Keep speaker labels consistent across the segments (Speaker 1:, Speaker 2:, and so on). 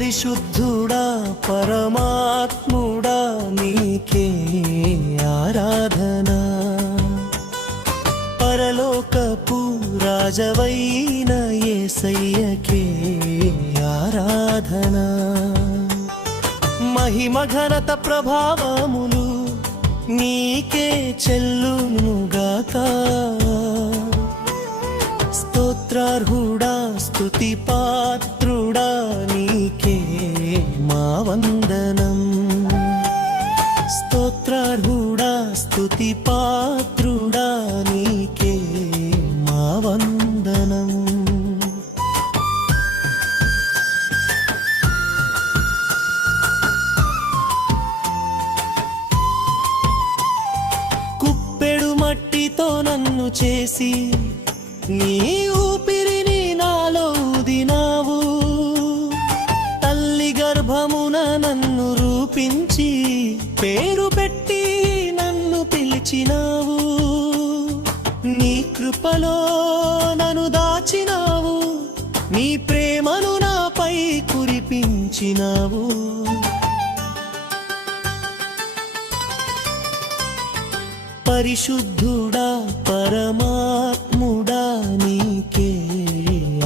Speaker 1: పరిశుద్ధుడా పరమాత్ముడా నీకే ఆరాధన. పరలోకపు రాజవైన ఏసయ్యకే ఆరాధన. మహిమ ఘనత ప్రభావములు నీకే చెల్లునుగాక. స్తోత్రార్హుడా స్తుతి పాత్ర స్తోత్రార్హుడా స్తుతి పాత్రుడా నీకే మా వందనం. కుప్పెడు మట్టితో నన్ను చేసి నీ నీ ప్రేమను నాపై కురిపించినావు. పరిశుద్ధుడా పరమాత్ముడా నీకే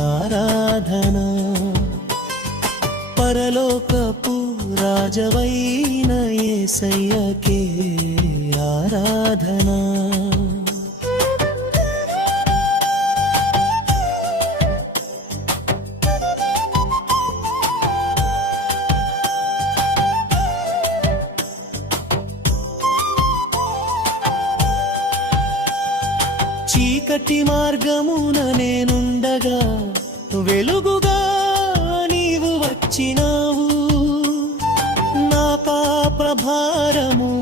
Speaker 1: ఆరాధన. పరలోకపు రాజవైన ఏసయ్యకే ఆరాధన. చీకటి మార్గమున నేనుండగా వెలుగుగా నీవు వచ్చినావు. నా పాప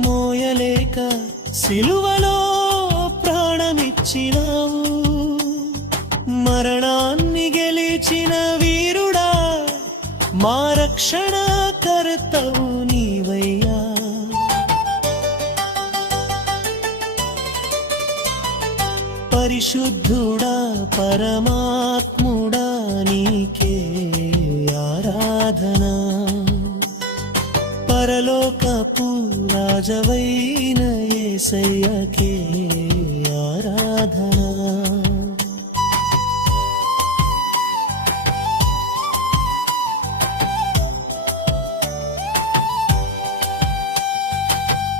Speaker 1: మోయలేక సిలువలో ప్రాణమిచ్చినావు. మరణాన్ని గెలిచిన వీరుడా మా రక్షణ కర్తవు నీవయ్యా. పరిశుద్ధుడా పరమాత్ముడా నీకే ఆరాధన. పరలోకపు రాజవైన ఏసయ్యకే ఆరాధన.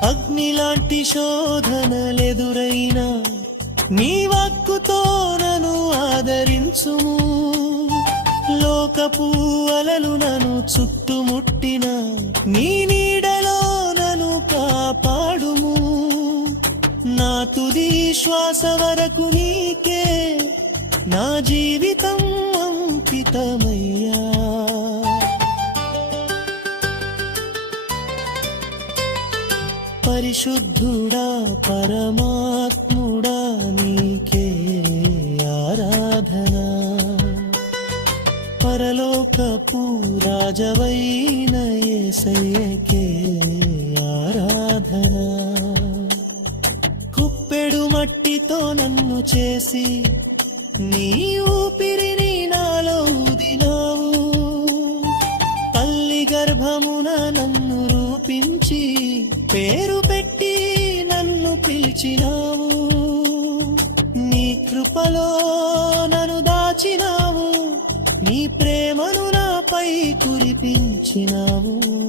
Speaker 1: అగ్నిలాంటి శోధనలెదురైనా నీ వాక్కుతో నన్ను ఆదరించుము. లోకపు అలలు నన్ను చుట్టుముట్టిన నీ నీడలో నన్ను కాపాడుము. నా తుది శ్వాస వరకు నీకే నా జీవితం అంకితమయ్యా. పరిశుద్ధుడా పరమాత్మ ఆరాధన. కుప్పెడు మట్టితో నన్ను చేసి నీ ఊపిరిని నాలో ఊదినావు. తల్లి గర్భమున నన్ను రూపించి పేరు పెట్టి నన్ను పిలిచినావు. నీ కృపలో నన్ను దాచినావు. నీ ప్రేమను నాపై కురిపించినావు.